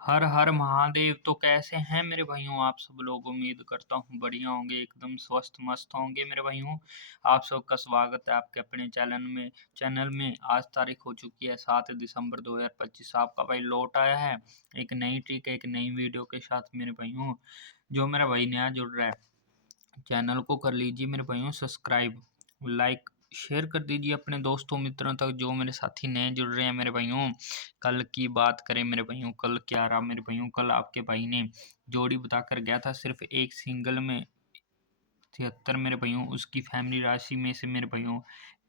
हर हर महादेव। तो कैसे हैं मेरे भाइयों आप सब लोग। उम्मीद करता हूँ बढ़िया होंगे, एकदम स्वस्थ मस्त होंगे मेरे भाइयों। आप सबका स्वागत है आपके अपने चैनल में। आज तारीख हो चुकी है 7 दिसंबर 2025। आपका भाई लौट आया है एक नई ट्रिक एक नई वीडियो के साथ मेरे भाइयों। जो मेरा भाई नया जुड़ रहा है चैनल को कर लीजिए मेरे भाइयों सब्सक्राइब, लाइक शेयर कर दीजिए अपने दोस्तों मित्रों तक जो मेरे साथी नए जुड़ रहे हैं मेरे भाइयों। कल की बात करें मेरे भाइयों, कल क्या रहा मेरे भाइयों। कल आपके भाई ने जोड़ी बताकर गया था सिर्फ एक सिंगल में 73 मेरे भाइयों। उसकी फैमिली राशि में से मेरे भाइयों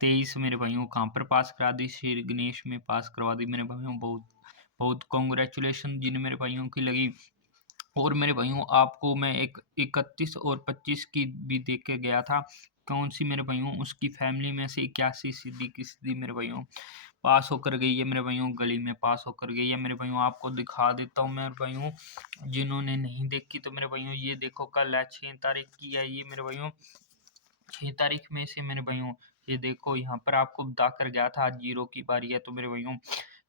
23 मेरे भाइयों कहाँ पर पास करा दी, श्री गणेश में पास करवा दी मेरे भाइयों। बहुत बहुत कॉन्ग्रेचुलेशन जिन मेरे भाइयों की लगी। और मेरे भाइयों आपको मैं एक 31 और 25 की भी देख के गया था। कौन सी मेरे भाइयों, उसकी फैमिली में से 81 सीधी की सीधी मेरे भाइयों पास होकर गई है मेरे भाइयों। गली में पास होकर गई है मेरे भाइयों। आपको दिखा देता हूँ मेरे भाइयों, जिन्होंने नहीं देखी तो मेरे भाइयों ये देखो। कल है 6 तारीख की है ये मेरे भाइयों। 6 तारीख में से मेरे भाइयों ये देखो, यहाँ पर आपको बताकर गया था आज जीरो की बारी है। तो मेरे भाइयों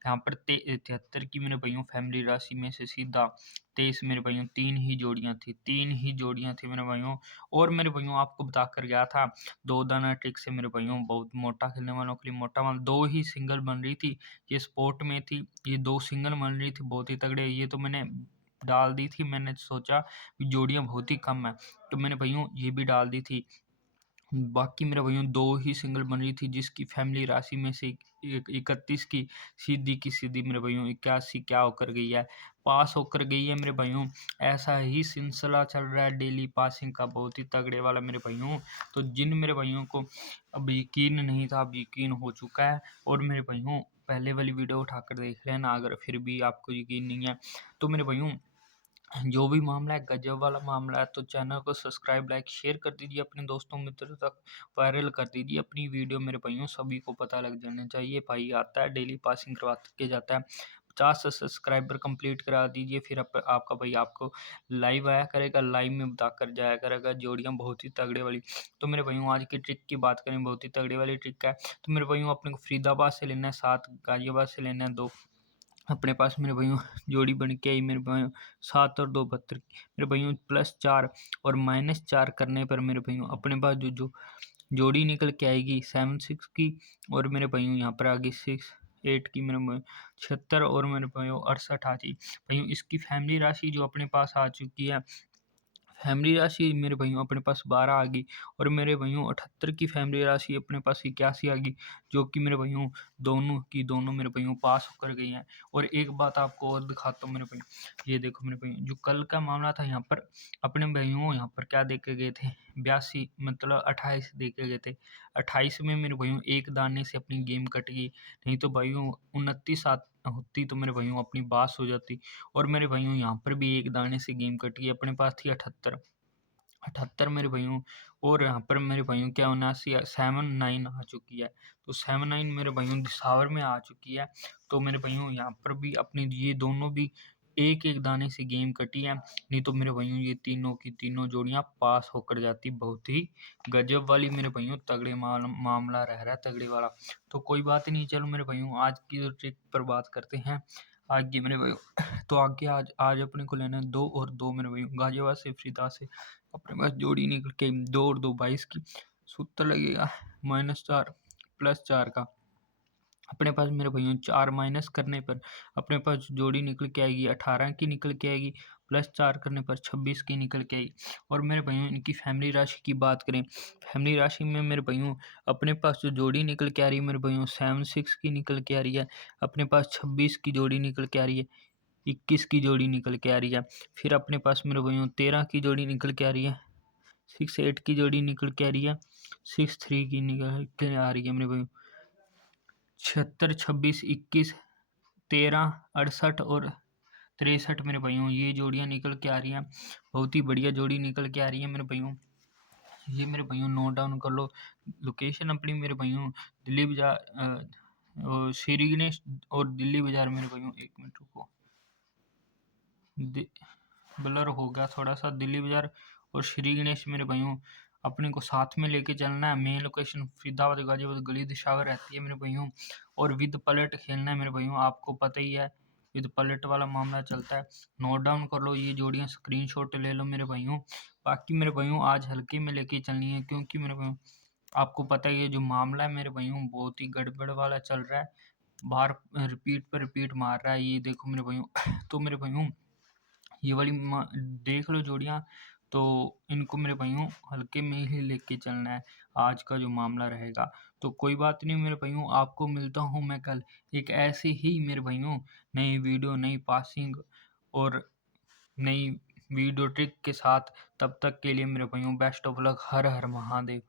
यहाँ पर 73 की मेरे भाइयों फैमिली राशि में से सीधा 23 मेरे भाइयों तीन ही जोड़ियां थी मेरे भाइयों। और मेरे भाइयों आपको बताकर गया था दो दाना ट्रिक से मेरे भाइयों। बहुत मोटा खेलने वालों के लिए मोटा माल दो ही सिंगल बन रही थी, ये स्पोर्ट में थी। ये दो सिंगल बन रही थी बहुत ही तगड़े। ये तो मैंने डाल दी थी, मैंने सोचा जोड़ियां बहुत ही कम है तो मैंने भाइयों ये भी डाल दी थी। बाकी मेरे भाइयों दो ही सिंगल बन रही थी, जिसकी फैमिली राशि में से 31 की सीधी मेरे भाइयों 81 क्या होकर गई है, पास होकर गई है मेरे भाइयों। ऐसा ही सिलसिला चल रहा है डेली पासिंग का, बहुत ही तगड़े वाला मेरे भाइयों। तो जिन मेरे भाइयों को अब यकीन नहीं था अब यकीन हो चुका है। और मेरे भाइयों पहले वाली वीडियो उठाकर देख लेना अगर फिर भी आपको यकीन नहीं है तो मेरे भाइयों। जो भी मामला है गजब वाला मामला है, तो चैनल को सब्सक्राइब लाइक शेयर कर दीजिए, अपने दोस्तों मित्रों तक वायरल कर दीजिए अपनी वीडियो मेरे भाइयों। सभी को पता लग जाना चाहिए भाई आता है डेली पासिंग करवा के जाता है। 50 सब्सक्राइबर कंप्लीट करा दीजिए, फिर आपका भाई आपको लाइव आया करेगा, लाइव में बताकर जाया करेगा जोड़ियाँ बहुत ही तगड़े वाली। तो मेरे भाइयों आज की ट्रिक की बात करें, बहुत ही तगड़े वाली ट्रिक है। तो मेरे भाइयों अपने को फरीदाबाद से लेना है 7, गाजियाबाद से लेना है 2। अपने पास मेरे भाइयों जोड़ी बन के आई मेरे भाइयों 7 और 2 72 मेरे भाइयों +4 और -4 करने पर मेरे भाइयों अपने पास जो जो जोड़ी निकल के आएगी 7 6 की। और मेरे भाइयों यहाँ पर आ गई 6 8 की मेरे भाइयों 76 और मेरे भाइयों 68 आ गई भाइयों। इसकी फैमिली राशि जो अपने पास आ चुकी है, फैमिली राशि मेरे भाइयों अपने पास 12 आ गई। और मेरे भाइयों 78 की फैमिली राशि अपने पास 81 आ गई, जो कि मेरे भाइयों दोनों की दोनों मेरे भाइयों पास होकर गई हैं। और एक बात आपको और दिखाता हूँ मेरे भाइयों, ये देखो मेरे भाइयों जो कल का मामला था यहाँ पर अपने भाइयों यहाँ पर क्या देखे गए थे 82 मतलब 28 देखे गए थे। 28 में मेरे भाइयों एक दाने से अपनी गेम कट गई, नहीं तो भाइयों 29 होती तो मेरे भाइयों अपनी बास हो जाती। और मेरे भाइयों यहाँ पर भी एक दाने से गेम कट गई, अपने पास थी 78 78 मेरे भाइयों। और यहाँ पर मेरे भाइयों क्या 79 79 आ चुकी है। तो 79 मेरे भाइयों दिसावर में आ चुकी है। तो मेरे भाइयों यहाँ पर भी अपनी ये दोनों भी एक एक दाने से गेम कटी है, नहीं तो मेरे भाइयों ये तीनों की तीनों जोड़ियाँ पास होकर जाती। बहुत ही गजब वाली मेरे भाइयों तगड़े मामला रह रहा है तगड़े वाला। तो कोई बात नहीं, चलो मेरे भाइयों आज की जो ट्रिक पर बात करते हैं आगे मेरे भाइयों। तो आगे आज आज अपने को लेना है 2 और 2 मेरे भाइयों। गाजियाबाद से फरीदाबाद से अपने पास जोड़ी निकल के 2 और 2 22 की सूत्र लगेगा -4 +4 का। अपने पास मेरे भाइयों 4 माइनस करने पर अपने पास जोड़ी निकल के आएगी 18 की निकल के आएगी, +4 करने पर 26 की निकल के आएगी। और मेरे भाइयों इनकी फैमिली राशि की बात करें, फैमिली राशि में मेरे भाइयों अपने पास जो जोड़ी निकल के आ रही है मेरे भाइयों 7 6 की निकल के आ रही है। अपने पास 26 की जोड़ी निकल के आ रही है, 21 की जोड़ी निकल के आ रही है। फिर अपने पास मेरे भाइयों 13 की जोड़ी निकल के आ रही है, 6 8 की जोड़ी निकल के आ रही है, 6 3 की निकल के आ रही है मेरे भाइयों। 76 26 21 13 68 और 63 मेरे भाइयों ये जोड़ियाँ निकल के आ रही हैं। बहुत ही बढ़िया जोड़ी निकल के आ रही है मेरे भाइयों। ये मेरे भाइयों नोट डाउन कर लो लोकेशन अपनी मेरे भाइयों। दिल्ली बाजार और श्री गणेश और दिल्ली बाजार मेरे भाइयों। एक मिनट रुको, ब्लर हो गया थोड़ा सा। दिल्ली बाजार और श्री गणेश मेरे भाइयों अपने को साथ में लेके चलना है। मेन लोकेशन फरीदाबाद गाजियाबाद गली दिशावर रहती है मेरे भाइयों। और विद पलट खेलना है मेरे भाइयों, आपको पता ही है विद पलट वाला मामला चलता है। नोट डाउन कर लो, ये जोड़ियाँ स्क्रीनशॉट ले लो मेरे भाइयों। बाकी मेरे भाइयों आज हल्के में लेके चलनी है, क्योंकि मेरे भाइयों आपको पता ही है जो मामला है मेरे भाइयों बहुत ही गड़बड़ वाला चल रहा है। बार रिपीट पर रिपीट मार रहा है, ये देखो मेरे भाइयों। तो मेरे भाइयों ये वाली देख लो जोड़ियाँ, तो इनको मेरे भाइयों हल्के में ही लेके चलना है आज का जो मामला रहेगा। तो कोई बात नहीं मेरे भाइयों, आपको मिलता हूँ मैं कल एक ऐसे ही मेरे भाइयों नई वीडियो, नई पासिंग और नई वीडियो ट्रिक के साथ। तब तक के लिए मेरे भाइयों best of luck. Her her Mahadev.